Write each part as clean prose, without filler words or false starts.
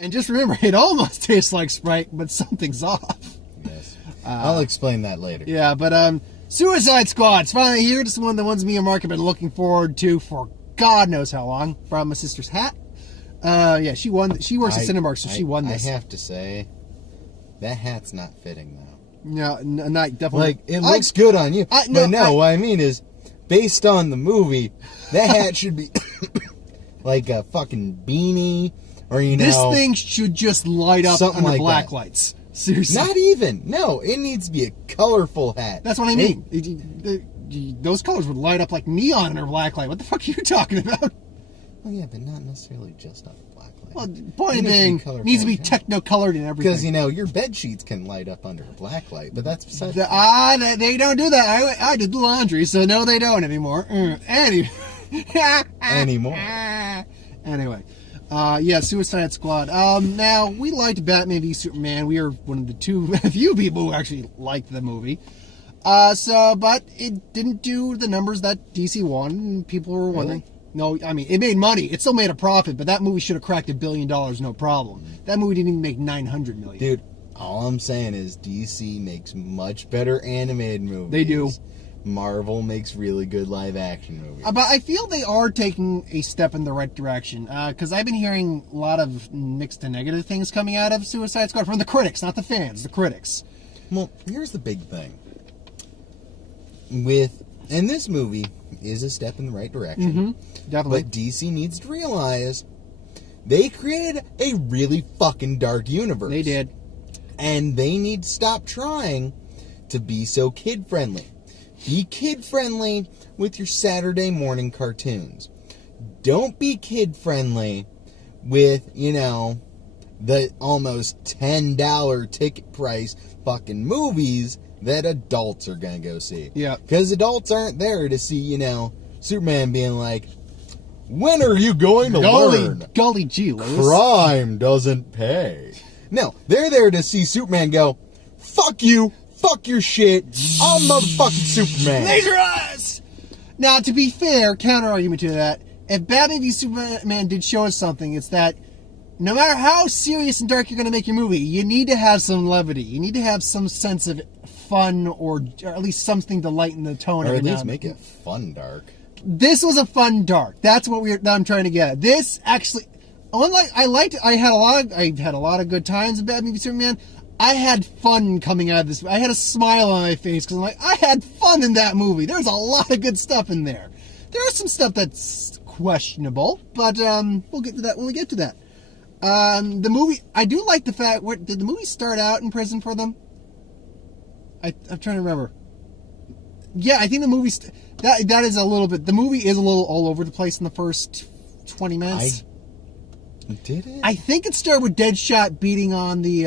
And just remember, it almost tastes like Sprite, but something's off. Yes. I'll explain that later. Yeah, but Suicide Squad. It's finally here. This is one of the ones me and Mark have been looking forward to for God knows how long. Brought my sister's hat. Yeah, she won. She works at Cinemark, so she won this. I have to say, that hat's not fitting, though. No, not definitely. Like, it looks good on you. What I mean is, based on the movie, that hat should be like a fucking beanie, or this thing should just light up under like black that. lights. Seriously. Not even. No, it needs to be a colorful hat. That's what I mean. Those colors would light up like neon under black light. What the fuck are you talking about? Well, yeah, but not necessarily just on black light. Well, point being, needs to be techno-colored and everything. Because, your bed sheets can light up under black light, but that's besides... They don't do that. I did the laundry, so no, they don't anymore. Anymore. Anyway. Yeah, Suicide Squad. Now, we liked Batman v Superman. We are one of the few people who actually liked the movie. But it didn't do the numbers that DC wanted, and people were wondering. Really? No, I mean, it made money. It still made a profit, but that movie should have cracked $1 billion, no problem. That movie didn't even make $900 million. Dude, all I'm saying is DC makes much better animated movies. They do. Marvel makes really good live-action movies. But I feel they are taking a step in the right direction, because I've been hearing a lot of mixed and negative things coming out of Suicide Squad from the critics, not the fans, the critics. Well, here's the big thing. And this movie is a step in the right direction. Mm-hmm, definitely. But DC needs to realize they created a really fucking dark universe. They did. And they need to stop trying to be so kid-friendly. Be kid-friendly with your Saturday morning cartoons. Don't be kid-friendly with, the almost $10 ticket price fucking movies that adults are going to go see. Yeah. Because adults aren't there to see, Superman being like, when are you going to learn? Golly gee, Lewis. Crime doesn't pay. No, they're there to see Superman go, fuck you, fuck your shit, I'm motherfucking Superman. Laser eyes! Now, to be fair, counter-argument to that, if Batman v Superman did show us something, it's that no matter how serious and dark you're going to make your movie, you need to have some levity. You need to have some sense of fun, or at least something to lighten the tone. Or at least make it fun dark. This was a fun dark. That's what I'm trying to get at. This actually, I had a lot of good times in Batman v Superman. I had fun coming out of this. I had a smile on my face because I'm like, I had fun in that movie. There's a lot of good stuff in there. There is some stuff that's questionable, but we'll get to that when we get to that. The movie, I do like the fact, did the movie start out in prison for them? I'm trying to remember. Yeah, I think the movie, that is a little bit, the movie is a little all over the place in the first 20 minutes. Did it? I think it started with Deadshot beating on the,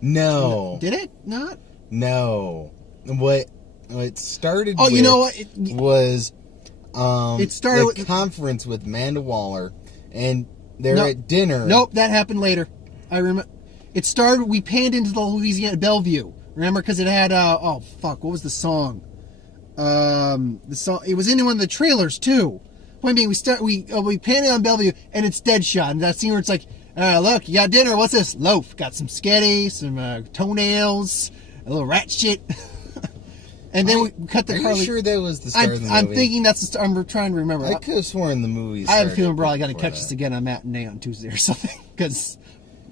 No. Did it? Not? No. What it started with, you know what? Was, it started with conference with Amanda Waller, and they're at dinner. Nope, that happened later. I remember. It started, we panned into the Louisiana, Bellevue. Remember? Because it had, what was the song? The song, it was in one of the trailers, too. Point being, we panned it on Bellevue, and it's Deadshot. And that scene where it's like, look, you got dinner, what's this? Loaf. Got some sketty, some toenails, a little rat shit. And then we cut the Carly. Are you sure that was the start of the movie? I'm thinking that's the start. I'm trying to remember. I could have sworn the movie I have a feeling we're probably going to catch this again on Matinee on Tuesday or something. Because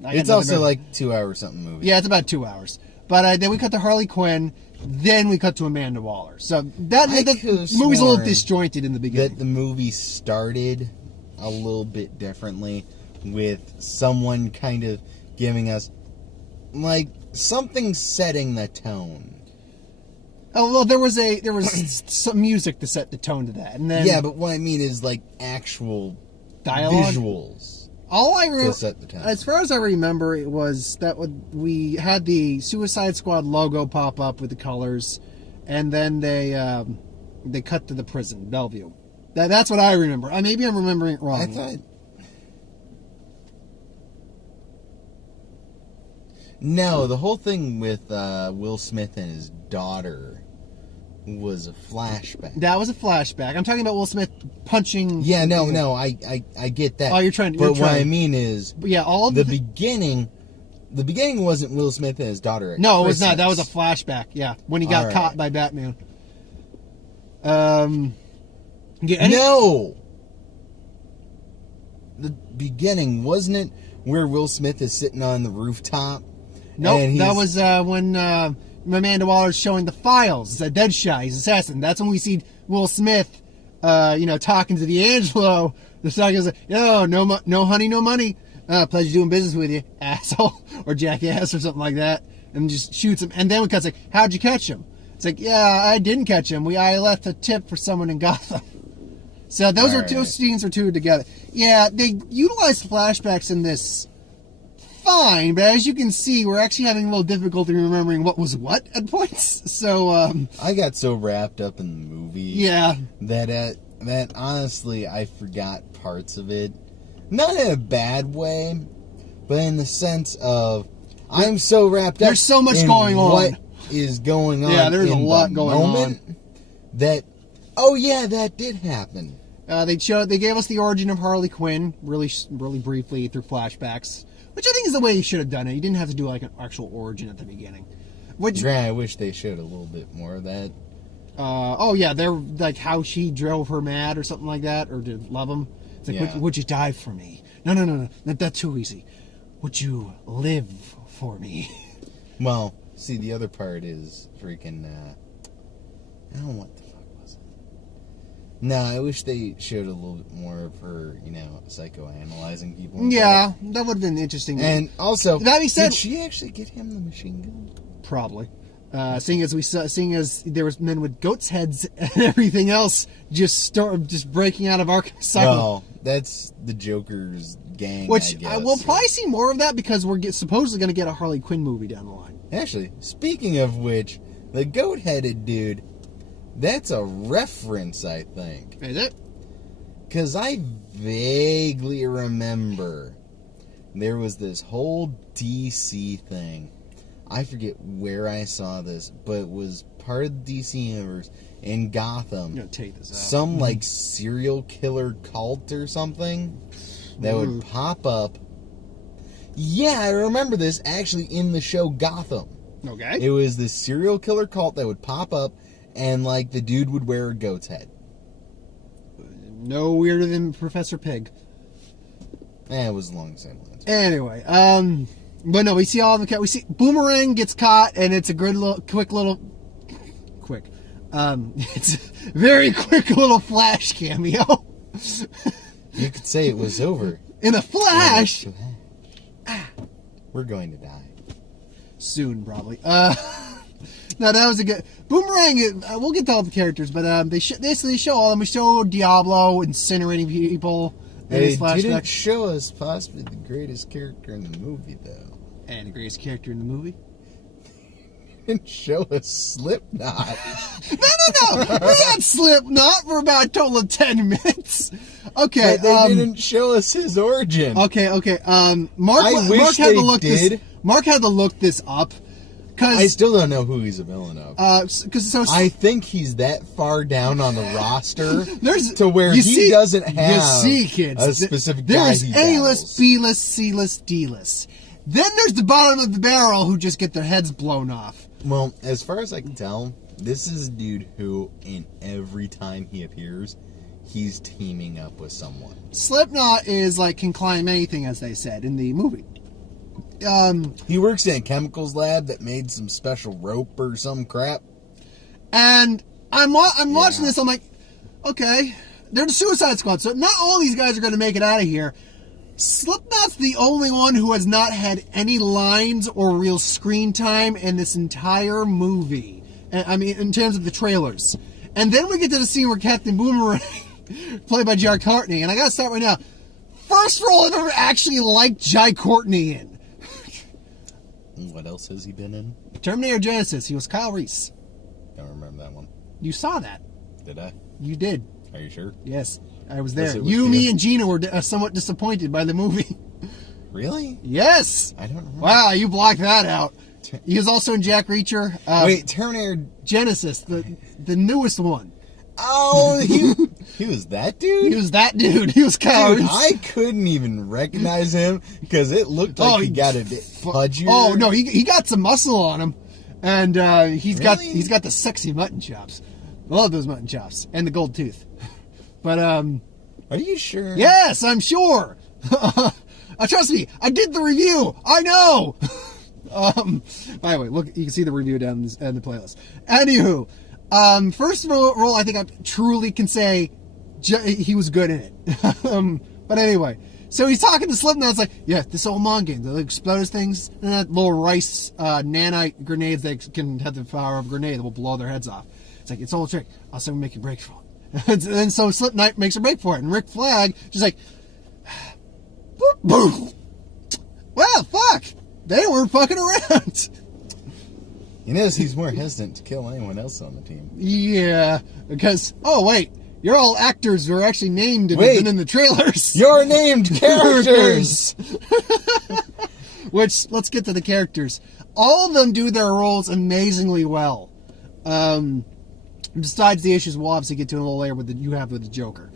it's also like 2 hours something movie. Yeah, it's about 2 hours. But then we cut to Harley Quinn. Then we cut to Amanda Waller. So the movie's a little disjointed in the beginning. That the movie started a little bit differently, with someone kind of giving us like something setting the tone. Oh well, there was some music to set the tone to that, and then yeah. But what I mean is like actual dialogue, visuals. All I remember, as far as I remember, it was that we had the Suicide Squad logo pop up with the colors, and then they cut to the prison, Bellevue. That's what I remember. Maybe I'm remembering it wrong. I thought. No, the whole thing with Will Smith and his daughter was a flashback. That was a flashback. I'm talking about Will Smith punching. Yeah, no, I get that. Oh, you're trying. But what I mean is, yeah, all the beginning. The beginning wasn't Will Smith and his daughter. No, it was not. That was a flashback. Yeah, when he got caught by Batman. No. The beginning, wasn't it where Will Smith is sitting on the rooftop? Nope, that was when Amanda Waller's showing the files. It's a Deadshot. He's assassin. That's when we see Will Smith, talking to D'Angelo. The song goes, "Yo, no honey, no money. Pleasure doing business with you, asshole," or jackass, or something like that, and just shoots him. And then it cuts like, "How'd you catch him?" It's like, "Yeah, I didn't catch him. I left a tip for someone in Gotham." So those are two scenes or two together. Yeah, they utilize flashbacks in this fine, but as you can see, we're actually having a little difficulty remembering what was what at points. So I got so wrapped up in the movie, yeah, that honestly I forgot parts of it. Not in a bad way, but in the sense of I'm so wrapped up. There's so much going on. What is going on? Yeah, there's a lot going on. That. Oh yeah, that did happen. They gave us the origin of Harley Quinn really briefly through flashbacks, which I think is the way you should have done it. You didn't have to do like an actual origin at the beginning. I wish they showed a little bit more of that. They're like how she drove her mad or something like that, or did love him. It's like, would you die for me? No, that's too easy. Would you live for me? Well, see, the other part is freaking. I don't know what the fuck was it. No, I wish they showed a little bit more of her, psychoanalyzing people. Yeah, that would have been interesting. And also, that being said, did she actually get him the machine gun? Probably. Seeing as there was men with goats' heads and everything else just breaking out of Arkham Asylum. Well, that's the Joker's gang. Which I guess. We'll probably see more of that because we're supposedly going to get a Harley Quinn movie down the line. Actually, speaking of which, the goat-headed dude, that's a reference, I think. Is it? Because I vaguely remember there was this whole DC thing. I forget where I saw this, but it was part of the DC universe in Gotham. I'm going to take this out. Some, serial killer cult or something that would pop up. Yeah, I remember this actually in the show Gotham. Okay. It was this serial killer cult that would pop up, and, the dude would wear a goat's head. No weirder than Professor Pig. It was along the same lines. Anyway, but no, we see Boomerang gets caught, and it's a good it's a very quick little flash cameo. You could say it was over. In a flash! We're going to die. Soon, probably. No, that was a good... Boomerang, we'll get to all the characters, but they show all of them. We show Diablo incinerating people in his flashback. They didn't show us possibly the greatest character in the movie, though. And the greatest character in the movie? They didn't show us Slipknot. No. We had Slipknot for about a total of 10 minutes. Okay. But they didn't show us his origin. Okay. Mark had to look this up. I still don't know who he's a villain of. I think he's that far down on the roster to where he doesn't have a specific guy. There's A-list, B-list, C-list, D-list. Then there's the bottom of the barrel who just get their heads blown off. Well, as far as I can tell, this is a dude who, in every time he appears, he's teaming up with someone. Slipknot can climb anything, as they said in the movie. He works in a chemicals lab that made some special rope or some crap. And I'm watching this, I'm like, okay, they're the Suicide Squad, so not all these guys are going to make it out of here. Slipknot's the only one who has not had any lines or real screen time in this entire movie. I mean, in terms of the trailers. And then we get to the scene where Captain Boomerang, played by Jai Courtney, and I gotta start right now. First role I've ever actually liked Jai Courtney in. What else has he been in? Terminator Genesis. He was Kyle Reese. Don't remember that one. You saw that. Did I? You did. Are you sure? Yes, I was there. Me, and Gina were somewhat disappointed by the movie. Really? Yes. I don't remember. Wow, you blocked that out. He was also in Jack Reacher. Wait, Terminator Genesis, the newest one. Oh, he was that dude? He was that dude. He was kind Dude, of... I couldn't even recognize him because it looked like he got a bit pudgier. Oh, no, he got some muscle on him. And he's Really? got the sexy mutton chops. I love those mutton chops. And the gold tooth. But, Are you sure? yes, I'm sure. Trust me, I did the review. I know. By the way, look, you can see the review down in the playlist. Anywho, first role, I think I truly can say he was good in it. But anyway, so he's talking to Slipknot. It's like, yeah, this old Mon game, they explode things, and that little rice nanite grenades that can have the power of a grenade that will blow their heads off. It's like, it's all a trick. I'll say we make a break for it. And so Slipknot makes a break for it, and Rick Flag just like, boop, boom. Well, fuck. They weren't fucking around. You notice he's more hesitant to kill anyone else on the team. Yeah, because, oh, wait. You're all actors who are actually named and have been in the trailers. You're named characters! Which, let's get to the characters. All of them do their roles amazingly well. Besides the issues we'll obviously get to in a little later with the Joker.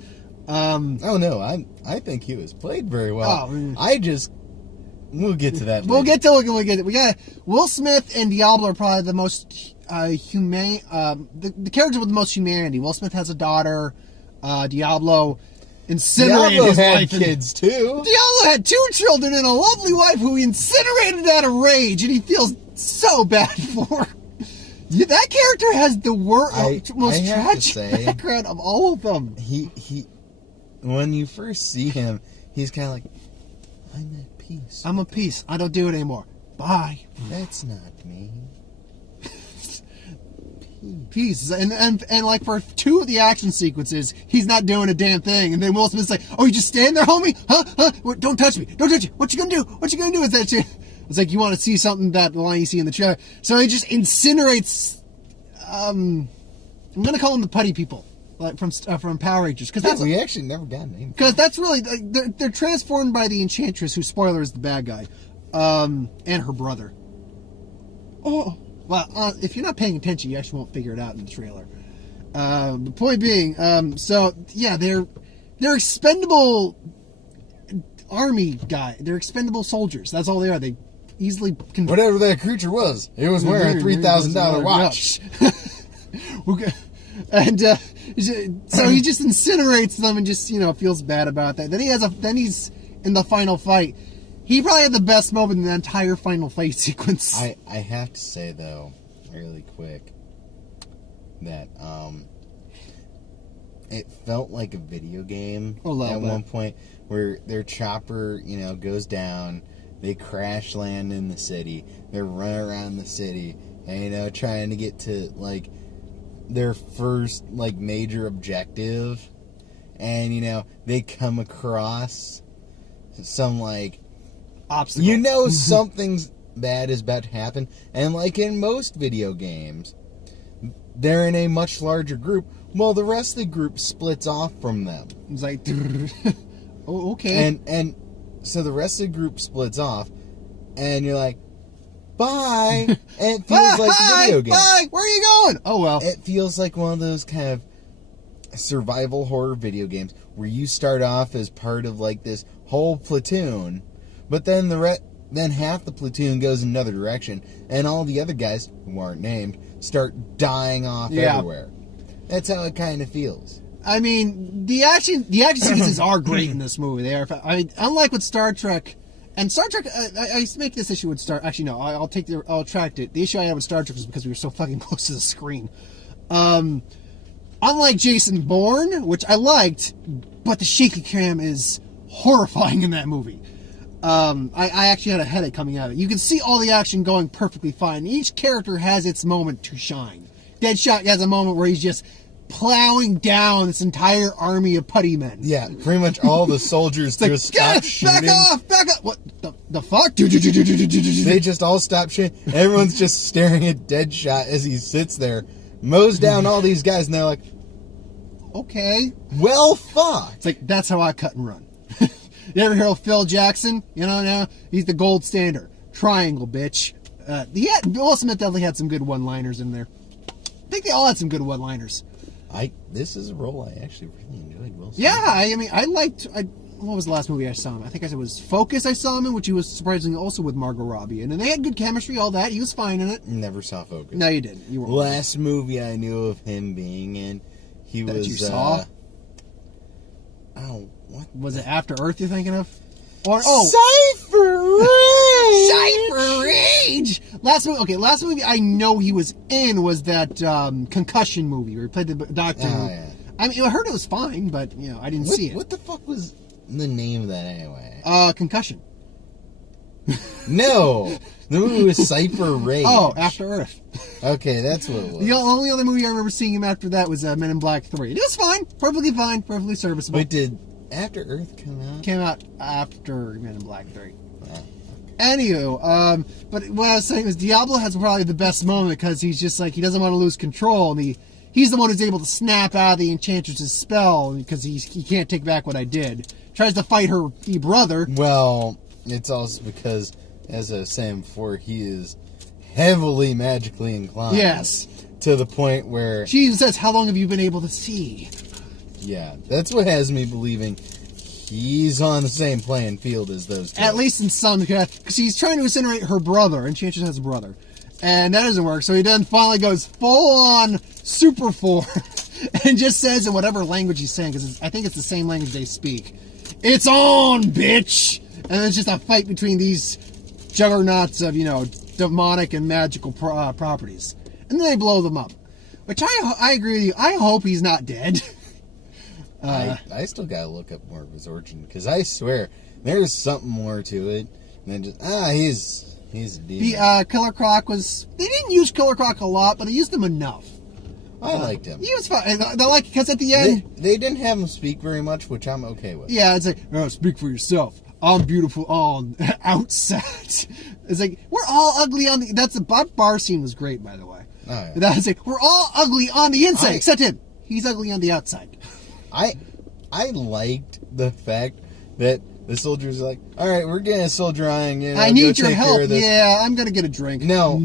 Oh no, I think he was played very well. We'll get to that. We'll get to it. We got Will Smith and Diablo are probably the most humane. The characters with the most humanity. Will Smith has a daughter. Diablo incinerated Diablo his had wife. kids too. Diablo had 2 children and a lovely wife who he incinerated out of rage, and he feels so bad for. That character has the most tragic background of all of them. He, when you first see him, he's kind of like, I'm at peace. I'm at peace. I don't do it anymore. Bye. That's not me. Peace. And like for 2 of the action sequences, he's not doing a damn thing. And then Will Smith's like, oh, you just stand there, homie? Huh? Don't touch me. Don't touch me. What you gonna do? What you gonna do? Is that shit? It's like, you want to see something, that line you see in the trailer. So he just incinerates, I'm going to call them the putty people, like from Power Rangers. Cause we actually never got a name. Because that's really, they're transformed by the Enchantress, who, spoiler, is the bad guy, and her brother. Oh, well, if you're not paying attention, you actually won't figure it out in the trailer. The point being, so, yeah, they're expendable army guy. They're expendable soldiers. That's all they are. They easily can... Whatever that creature was, it was wearing a $3,000 watch. Okay. And so he just incinerates them and just, feels bad about that. Then he's in the final fight. He probably had the best moment in the entire final fight sequence. I have to say though, really quick, that it felt like a video game at one point, where their chopper, goes down, they crash land in the city, they're running around the city, and trying to get to like their first like major objective, and they come across some like obstacle. Something's bad is about to happen, and like in most video games, they're in a much larger group. Well, the rest of the group splits off from them. It's like, oh, okay. And so the rest of the group splits off, and you're like, bye. And it feels like a video game. Bye. Where are you going? Oh well. It feels like one of those kind of survival horror video games where you start off as part of like this whole platoon, but then then half the platoon goes in another direction, and all the other guys who aren't named start dying off everywhere. That's how it kind of feels. I mean, the action sequences are great in this movie. They are. I mean, unlike with Star Trek, and Star Trek, I make this issue with Star. Actually, no, I'll retract it. The issue I had with Star Trek was because we were so fucking close to the screen. Unlike Jason Bourne, which I liked, but the shaky cam is horrifying in that movie. I actually had a headache coming out of it. You can see all the action going perfectly fine. Each character has its moment to shine. Deadshot has a moment where he's just plowing down this entire army of putty men. Yeah, pretty much all the soldiers just stop shooting. Back up! What the fuck? They just all stop shooting. Everyone's just staring at Deadshot as he sits there, mows down all these guys, and they're like, okay. Well, fuck. It's like, that's how I cut and run. You ever hear of Phil Jackson? Now, he's the gold standard. Triangle, bitch. Will Smith definitely had some good one-liners in there. I think they all had some good one-liners. This is a role I actually really enjoyed. Will Smith. Yeah, I mean, I liked. What was the last movie I saw him? I think I said it was Focus. I saw him in, which he was surprisingly also with Margot Robbie, and then they had good chemistry. All that, he was fine in it. Never saw Focus. No, you didn't. You weren't. Last movie I knew of him being in, he That was. you saw? Oh, what Was it After Earth you're thinking of? Or Cypher Rage! Last movie I know he was in was that Concussion movie where he played the doctor. Oh, yeah. I mean, I heard it was fine, but, I didn't see it. What the fuck was the name of that anyway? Concussion. No! The movie was Cypher Rage. Oh, After Earth. Okay, that's what it was. The only other movie I remember seeing him after that was Men in Black 3. It was fine, perfectly serviceable. Wait, did After Earth come out? Came out after Men in Black 3. Oh. Anywho, but what I was saying was Diablo has probably the best moment because he's just like, he doesn't want to lose control, and he's the one who's able to snap out of the Enchantress' spell because he can't take back what I did. Tries to fight her brother. Well, it's also because, as I was saying before, he is heavily magically inclined. Yes. To the point where... She even says, how long have you been able to see? Yeah, that's what has me believing he's on the same playing field as those two. At least in some, because he's trying to incinerate her brother, and Enchantress has a brother. And that doesn't work, so he then finally goes full-on super form and just says in whatever language he's saying, because I think it's the same language they speak, "It's on, bitch!" And it's just a fight between these juggernauts of, demonic and magical properties. And then they blow them up. Which I agree with you. I hope he's not dead. I still gotta look up more of his origin, because I swear there's something more to it than just, he's a demon. The Killer Croc they didn't use Killer Croc a lot, but they used him enough. I liked him. He was fine. Because at the end... They didn't have him speak very much, which I'm okay with. Yeah, it's like, speak for yourself. I'm beautiful on outside. It's like, we're all ugly on the... That's the bar scene was great, by the way. Oh, yeah. That's like, we're all ugly on the inside, except him. He's ugly on the outside. I liked the fact that the soldiers are like, all right, we're getting a soldier on. I need your help. Yeah, I'm going to get a drink. No,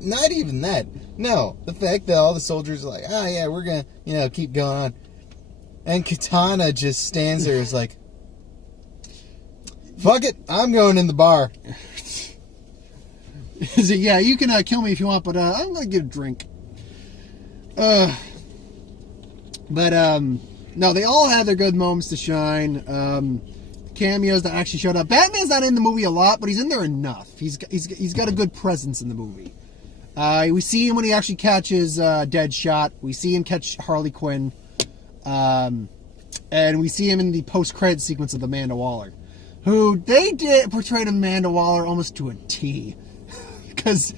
not even that. No, the fact that all the soldiers are like, oh, yeah, we're going to, keep going on. And Katana just stands there and is like, fuck it, I'm going in the bar. Is it, yeah, you can kill me if you want, but I'm going to get a drink. No, they all had their good moments to shine. Cameos that actually showed up. Batman's not in the movie a lot, but he's in there enough. He's got a good presence in the movie. We see him when he actually catches Deadshot. We see him catch Harley Quinn. And we see him in the post-credit sequence of Amanda Waller, who they did portray Amanda Waller almost to a T. Because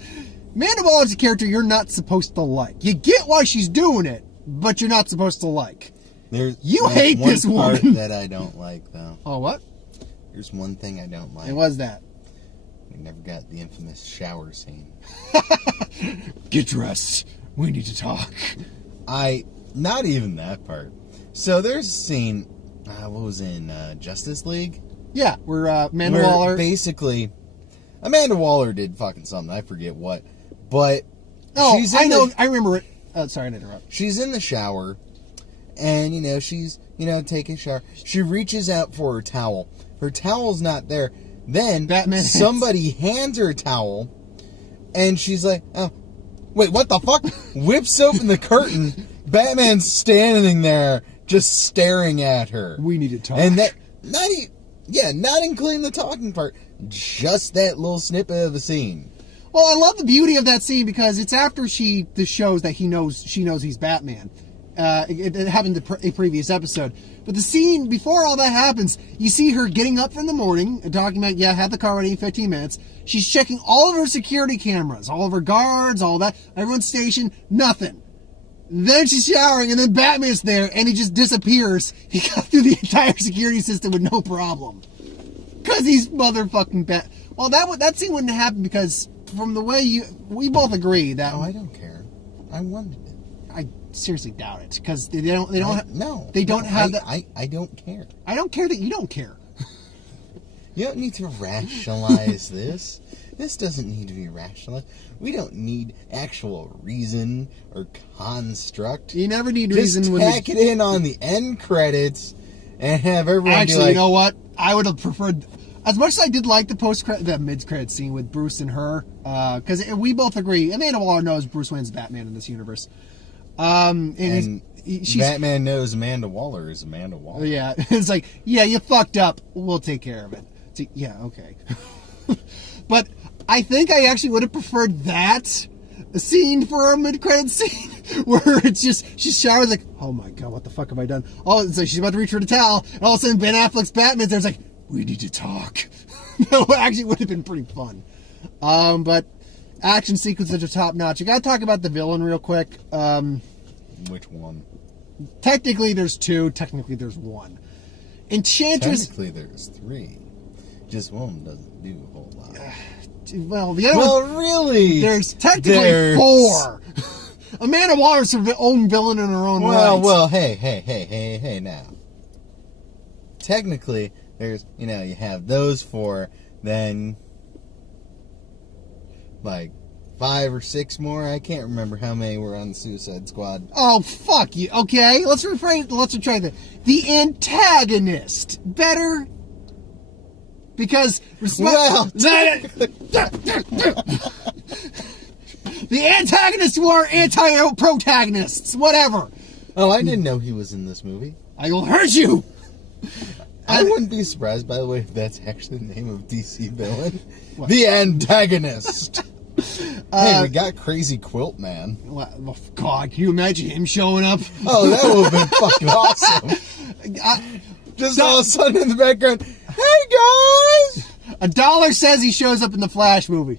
Amanda Waller's a character you're not supposed to like. You get why she's doing it, but you're not supposed to like. You hate this woman. There's one part that I don't like, though. Oh, what? There's one thing I don't like. And what's that? We never got the infamous shower scene. Get dressed. We need to talk. Not even that part. So there's a scene, what was in Justice League? Yeah, where Amanda Waller... Basically, Amanda Waller did fucking something. I forget what. But... Oh, I remember it. Sorry to interrupt. She's in the shower... And, she's, taking a shower. She reaches out for her towel. Her towel's not there. Then, somebody hands her a towel. And she's like, oh, wait, what the fuck? Whips open the curtain. Batman's standing there, just staring at her. We need to talk. And that, not including the talking part. Just that little snippet of the scene. Well, I love the beauty of that scene because it's after she shows that she knows he's Batman. It happened in a previous episode. But the scene, before all that happens, you see her getting up in the morning, talking about, have the car ready in 15 minutes. She's checking all of her security cameras, all of her guards, all that. Everyone's stationed, nothing. Then she's showering, and then Batman's there, and he just disappears. He got through the entire security system with no problem. Because he's motherfucking Well, that scene wouldn't happen because from the way we both agree that... Oh, I don't care. I wanted it. I seriously doubt it because they don't have I don't care. I don't care that you don't care. You don't need to rationalize this. This doesn't need to be rationalized. We don't need actual reason or construct. You never need Just reason. tack it in on the end credits and have everyone Actually, be like, you know what? I would have preferred, as much as I did like the mid-credit scene with Bruce and her, because we both agree, Amanda Waller knows Bruce Wayne's Batman in this universe. and Batman knows Amanda Waller is Amanda Waller. Yeah, it's like, yeah, you fucked up. We'll take care of it. It's like, yeah, okay. But I think I actually would have preferred that scene for a mid-credit scene where it's just, she showers like, oh my god, what the fuck have I done? Oh, it's like she's about to reach for the towel, and all of a sudden Ben Affleck's Batman's there's like, we need to talk. That actually would have been pretty fun. But action sequences are top notch. You gotta talk about the villain real quick. Which one? Technically there's two, technically there's one. Enchantress. Technically there's three. Just one doesn't do a whole lot. Well, the other one, really? there's technically four. Amanda Waller's her own villain in her own right. Well, hey, now. Technically, there's, you have those four, then, like, 5 or 6 more. I can't remember how many were on the Suicide Squad. Oh, fuck you. Okay, let's retry that. The Antagonist. Better? Because, the antagonists were anti-protagonists. Whatever. Oh, I didn't know he was in this movie. I will hurt you. I wouldn't be surprised, by the way, if that's actually the name of DC villain. What? The Antagonist. Hey, we got Crazy Quilt Man. Oh, God, can you imagine him showing up? Oh, that would have been fucking awesome. Just all of a sudden in the background, hey guys! $1 says he shows up in the Flash movie.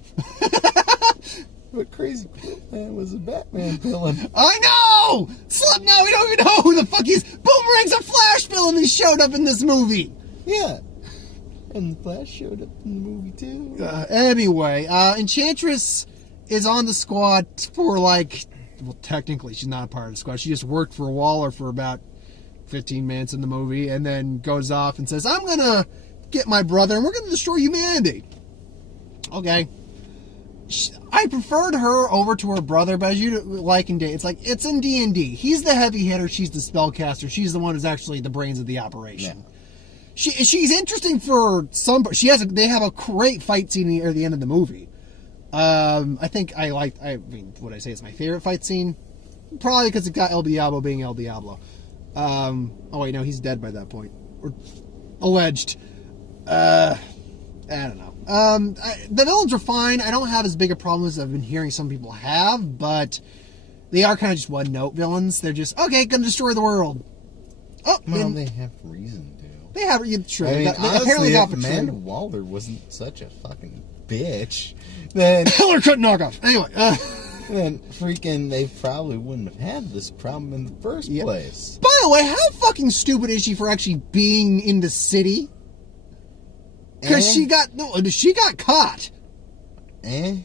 But Crazy Quilt Man was a Batman villain. I know! No, we don't even know who the fuck he is. Boomerang's a Flash villain who showed up in this movie. Yeah. And the Flash showed up in the movie too. Anyway, Enchantress is on the squad for technically she's not a part of the squad. She just worked for Waller for about 15 minutes in the movie and then goes off and says, I'm gonna get my brother and we're gonna destroy humanity. Okay. I preferred her over to her brother, but as you like in D, it's in D&D. He's the heavy hitter, she's the spellcaster, she's the one who's actually the brains of the operation. Yeah. She's interesting for some. They have a great fight scene near the end of the movie. I think would I say it's my favorite fight scene? Probably because it got El Diablo being El Diablo. Oh wait, no, he's dead by that point. Or alleged. I don't know. The villains are fine. I don't have as big a problem as I've been hearing some people have, but they are kind of just one-note villains. They're just, okay, gonna destroy the world. Oh, well, they have reason to. They have, true. I mean, honestly, if Amanda Waller wasn't such a fucking bitch, then Hiller couldn't knock off. Anyway, then freaking they probably wouldn't have had this problem in the first place. By the way, how fucking stupid is she for actually being in the city? Because she got caught. And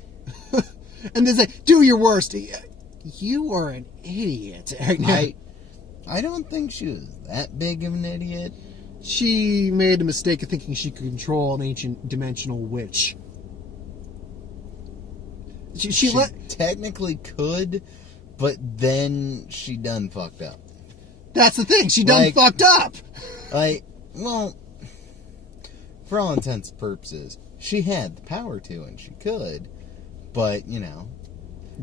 they say, do your worst. You are an idiot. I don't think she was that big of an idiot. She made a mistake of thinking she could control an ancient dimensional witch. She technically could, but then she done fucked up. That's the thing. She done fucked up. Well, for all intents and purposes, she had the power to and she could, but,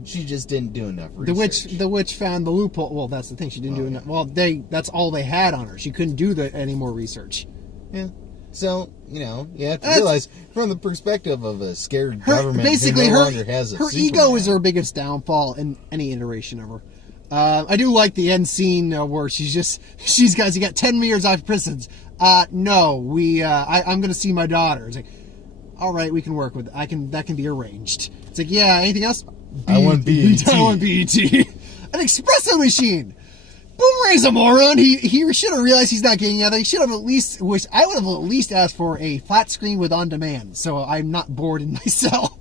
she just didn't do enough research. The witch found the loophole. Well, that's the thing. She didn't do enough. Well, that's all they had on her. She couldn't do any more research. Yeah. So, you have to realize, from the perspective of a scared government basically who no longer has a her Superman. Ego is her biggest downfall in any iteration of her. I do like the end scene where you got 10 years off prisons. No, I'm going to see my daughter. It's like, all right, we can work with it. That can be arranged. It's like, yeah, anything else? I want BET. I want BET. An espresso machine. Boomerang's a moron. He should have realized he's not getting out. He should have I would have at least asked for a flat screen with on demand, so I'm not bored in my cell.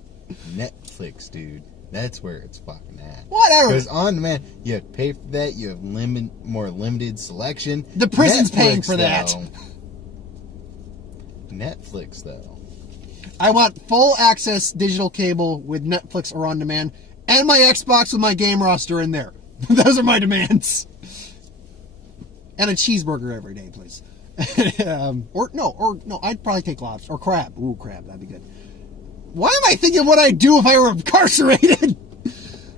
Netflix, dude. That's where it's fucking at. Whatever. Because on demand, you have to pay for that. You have more limited selection. The prison's Netflix, paying for that. Netflix, though. I want full access digital cable with Netflix or on demand, and my Xbox with my game roster in there. Those are my demands. And a cheeseburger every day, please. Or no, I'd probably take lobster or crab. Ooh, crab, that'd be good. Why am I thinking what I'd do if I were incarcerated?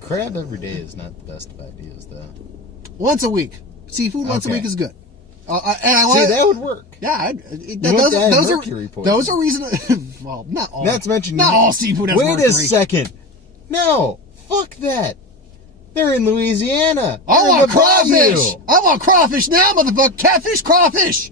Crab every day is not the best of ideas, though. Once a week. Seafood once a week is good. And I want that would work. Yeah, those are reasonable. Well, not all. Not to mention, not all seafood has mercury. Wait a second. No, fuck that. They're in Louisiana. I want crawfish. I want crawfish now, motherfucker. Catfish, crawfish.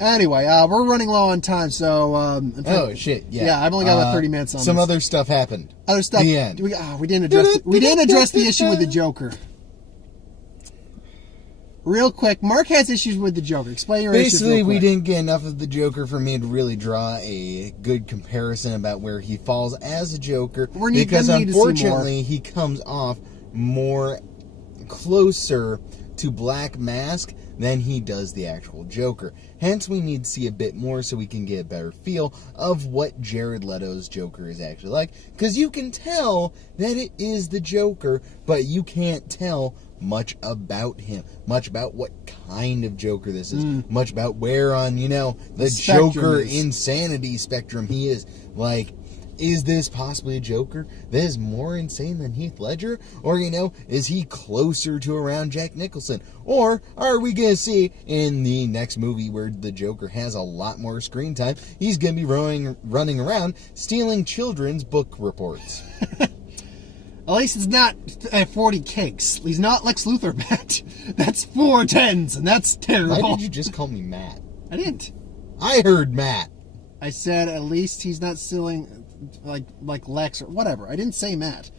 Anyway, we're running low on time, so... oh, shit, yeah. Yeah, I've only got about 30 minutes on some this. other stuff happened. Other stuff. The end. We didn't address the issue with the Joker. Real quick, Mark has issues with the Joker. Explain your issues real quick. We didn't get enough of the Joker for me to really draw a good comparison about where he falls as a Joker. Because unfortunately, he comes off more closer to Black Mask than he does the actual Joker. Hence, we need to see a bit more so we can get a better feel of what Jared Leto's Joker is actually like. Because you can tell that it is the Joker, but you can't tell much about him. Much about what kind of Joker this is. Much about where on, the Joker insanity spectrum he is. Like, is this possibly a Joker that is more insane than Heath Ledger? Or, is he closer to around Jack Nicholson? Or are we going to see in the next movie where the Joker has a lot more screen time, he's going to be running around stealing children's book reports? At least it's not 40 cakes. He's not Lex Luthor, Matt. That's 4 tens, and that's terrible. Why did you just call me Matt? I didn't. I heard Matt. I said at least he's not stealing like Lex or whatever. I didn't say Matt.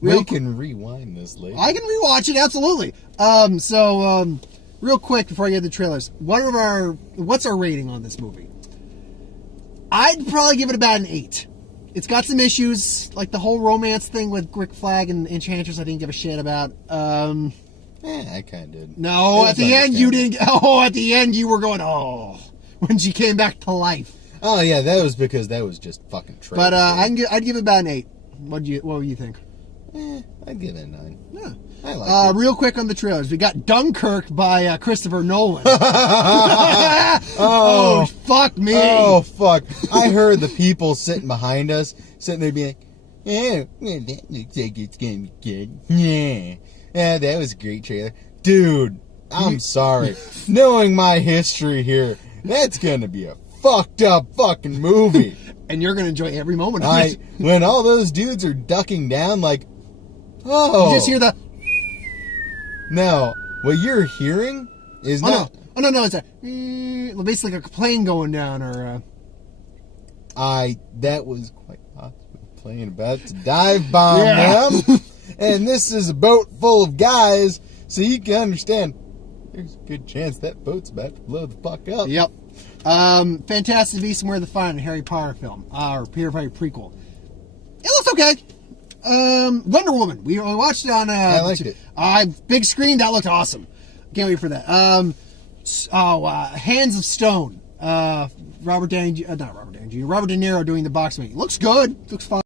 We can rewind this later. I can rewatch it, absolutely. Real quick before I get to the trailers, what's our rating on this movie? I'd probably give it about an 8. It's got some issues, like the whole romance thing with Rick Flag and Enchantress I didn't give a shit about. I kind of did. No, at the end you didn't. Oh, at the end you were going, oh, when she came back to life. Oh, yeah, that was because that was just fucking trash. But I'd give it about an 8. What would you think? I'd give it a 9. Yeah. I like it. Real quick on the trailers. We got Dunkirk by Christopher Nolan. Oh, fuck me. Oh, fuck. I heard the people sitting behind us, sitting there being like, that looks like it's going to be good. Yeah, that was a great trailer. Dude, I'm sorry. Knowing my history here, that's going to be a fucked up fucking movie. And you're going to enjoy every moment of it. When all those dudes are ducking down like, oh. You just hear the... No, what you're hearing is not... No, it's basically like a plane going down or... That was quite possibly a plane about to dive bomb them. And this is a boat full of guys, so you can understand there's a good chance that boat's about to blow the fuck up. Yep. Fantastic Beasts and Where to Find Them, Harry Potter film, or Peter Pan prequel. It looks okay. Wonder Woman. We watched it on. I liked it. Big screen. That looked awesome. Can't wait for that. Hands of Stone. Robert De Niro doing the boxing. Looks good. Looks fun.